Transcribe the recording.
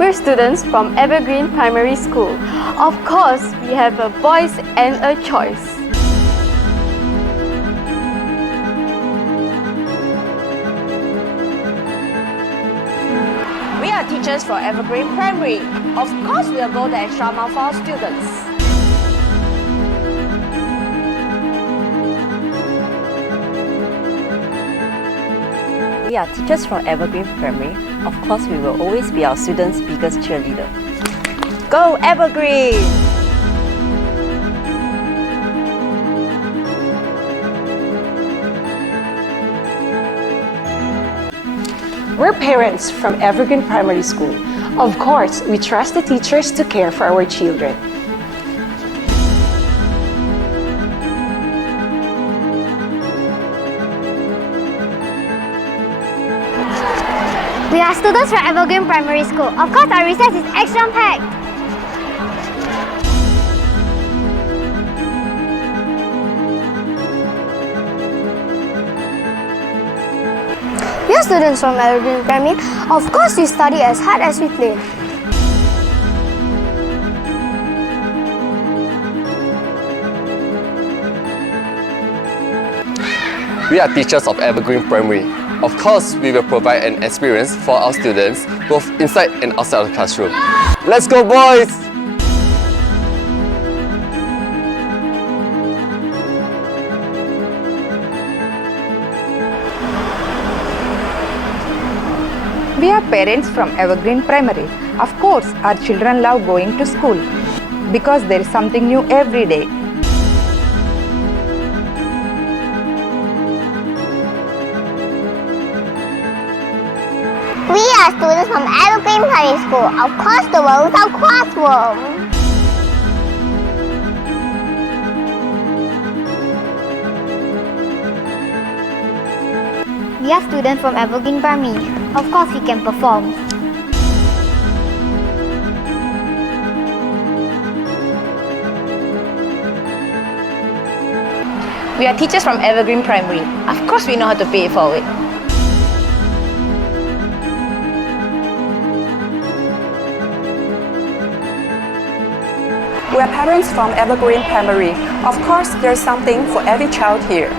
We're students from Evergreen Primary School. Of course, we have a voice and a choice. We are teachers for Evergreen Primary. Of course, we will go the extra mile for our students. We are teachers from Evergreen Primary. Of course, we will always be our students' biggest cheerleader. Go Evergreen! We're parents from Evergreen Primary School. Of course, we trust the teachers to care for our children. We are students from Evergreen Primary School. Of course, our recess is action-packed. We are students from Evergreen Primary. Of course, we study as hard as we play. We are teachers of Evergreen Primary. Of course, we will provide an experience for our students, both inside and outside of the classroom. Let's go, boys! We are parents from Evergreen Primary. Of course, our children love going to school because there is something new every day. We are students from Evergreen Primary School. Of course, the world is our classroom. We are students from Evergreen Primary. Of course, we can perform. We are teachers from Evergreen Primary. Of course, we know how to pay it forward. We are parents from Evergreen Primary. Of course, there's something for every child here.